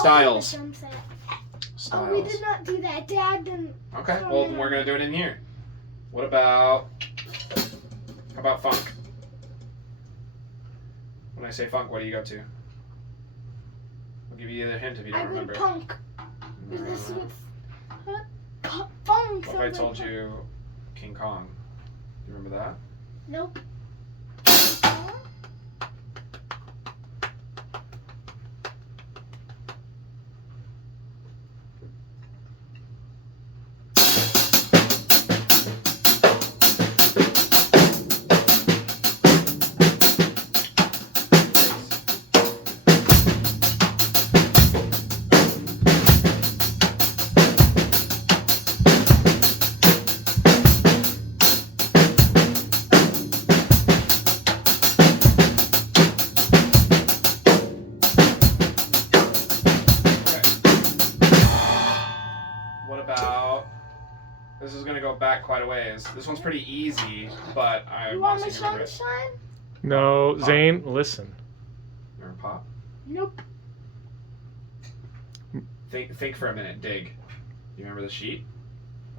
Styles. Oh, we did not do that. Dad didn't. Okay, well, then we're going to do it in here. What about... How about funk? When I say funk, what do you go to? I'll give you a hint if you don't remember. I go punk. This was... Funk. What if I told you King Kong? Do you remember that? Nope. This is gonna go back quite a ways. This one's pretty easy, but I want my sunshine? No, pop. Zane, listen. You remember pop? Nope. Think for a minute. Dig. You remember the sheet?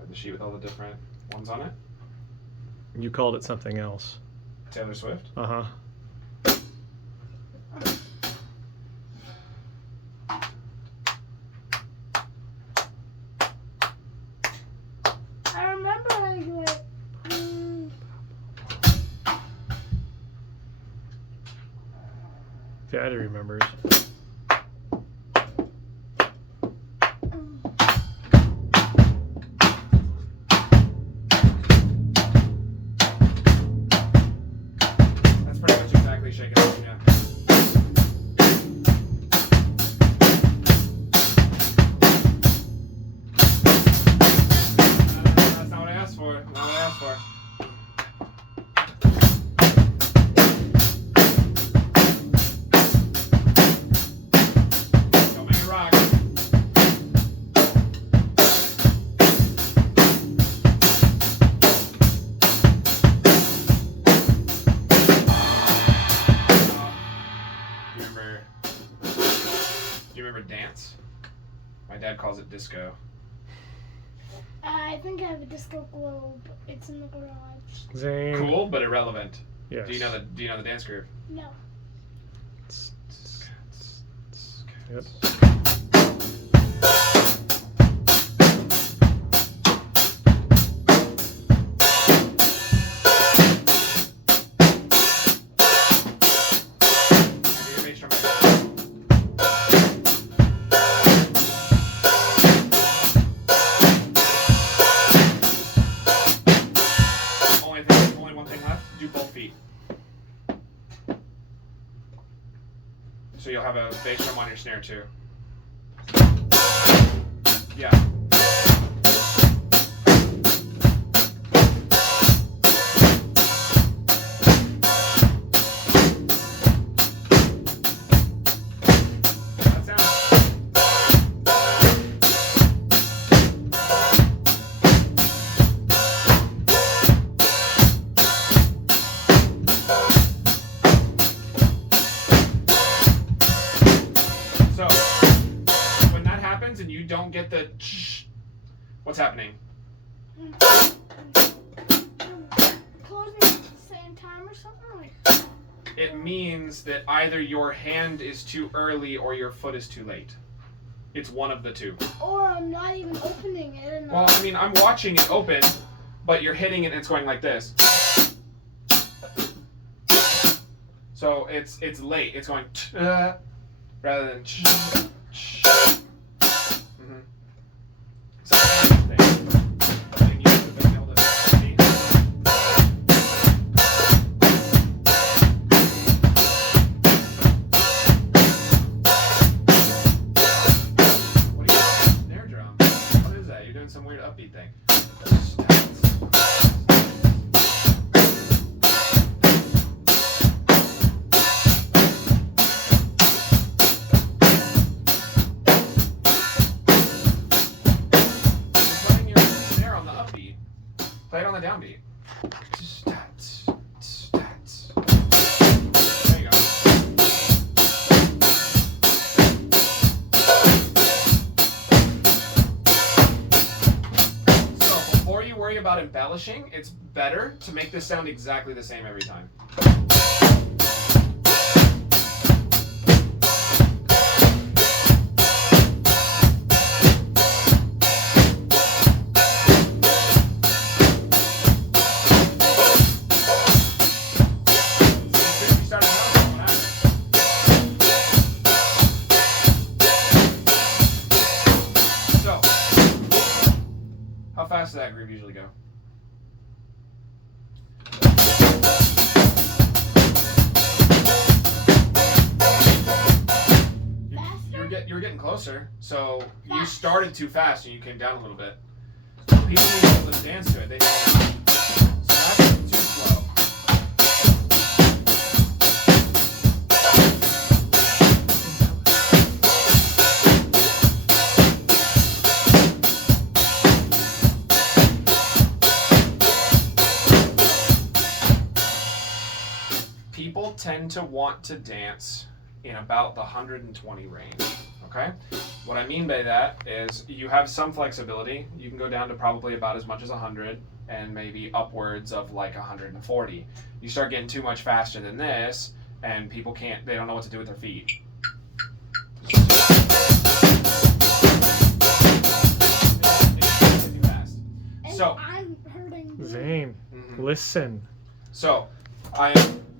The sheet with all the different ones on it? You called it something else. Taylor Swift? Uh-huh. I remember I went. Daddy remembers. That's pretty much exactly Shake It Off, yeah. That's not what I asked for. Not what I asked for. Don't make it rock. Do you remember dance? My dad calls it disco. I think I have a disco globe. It's in the garage. Zane. Cool, but irrelevant. Yes. Do you know the dance groove? No. Yep. Only one thing left. Do both feet. So you'll have a bass drum on your snare too. Yeah. That sounds. So, when that happens and you don't get the what's happening? Closing at the same time or something? Like, It means that either your hand is too early or your foot is too late. It's one of the two. or I'm not even opening it. And Well, I mean, I'm watching it open, but you're hitting it and it's going like this. So it's late. It's going rather than mhm. So it's a kind of thing. I think you have been able to see. What are you doing? Snare drum. What is that? You're doing some weird upbeat thing. Play it on the downbeat. There you go. about embellishing, it's better to make this sound exactly the same every time. How fast does that groove usually go? You were getting closer, so you started too fast and you came down a little bit. People need to be able to dance to it. So that's too slow. People tend to want to dance in about the 120 range, okay? What I mean by that is you have some flexibility. You can go down to probably about as much as 100 and maybe upwards of like 140. You start getting too much faster than this and people they don't know what to do with their feet. So, I'm hurting. Zane, listen. So,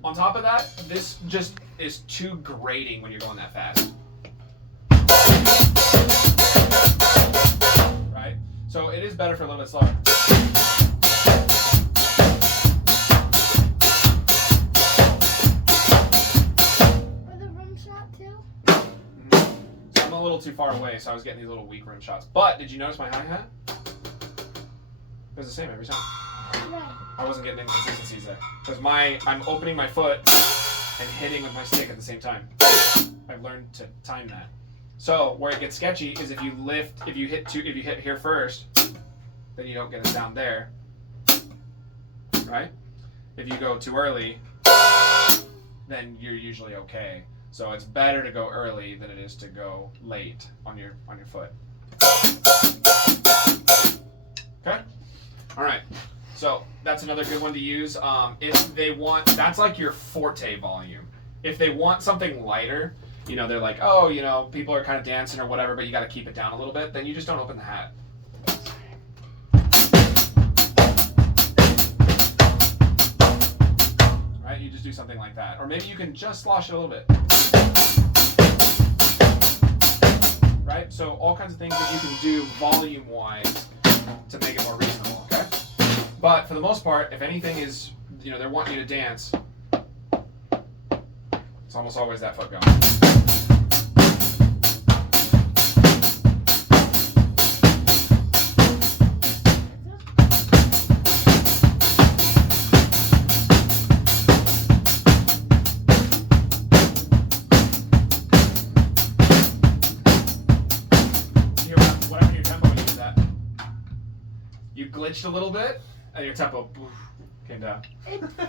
on top of that, this just is too grating when you're going that fast. Right? So it is better for a little bit slower. Or the rim shot too? So I'm a little too far away, so I was getting these little weak rim shots. But did you notice my hi-hat? It was the same every time. Right. I wasn't getting inconsistencies there. Because I'm opening my foot and hitting with my stick at the same time. I've learned to time that. So where it gets sketchy is if you hit here first, then you don't get a sound there. Right? If you go too early, then you're usually okay. So it's better to go early than it is to go late on your foot. Okay? All right. So that's another good one to use. If they want, that's like your forte volume. If they want something lighter, they're like, oh, people are kind of dancing or whatever, but you got to keep it down a little bit, then you just don't open the hat. Right? You just do something like that. Or maybe you can just slosh it a little bit. Right? So all kinds of things that you can do volume-wise to make it more reasonable, okay? But for the most part, if anything is, they're wanting you to dance, it's almost always that foot going. Whatever your tempo, you do that. You glitched a little bit, and your tempo came down. It fell.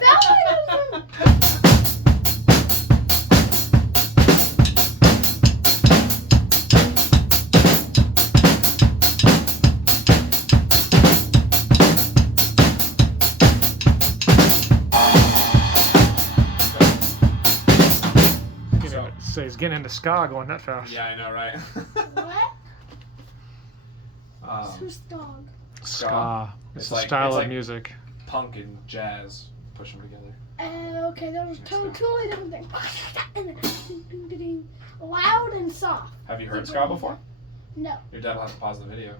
So he's getting into ska going that fast. Yeah, I know, right? What? Who's dog? Ska. It's a like, style of like music. Punk and jazz push them together. Okay, that was totally different thing. And then ding, ding, ding, ding. Loud and soft. Have you heard ska before? No. Your dad will have to pause the video.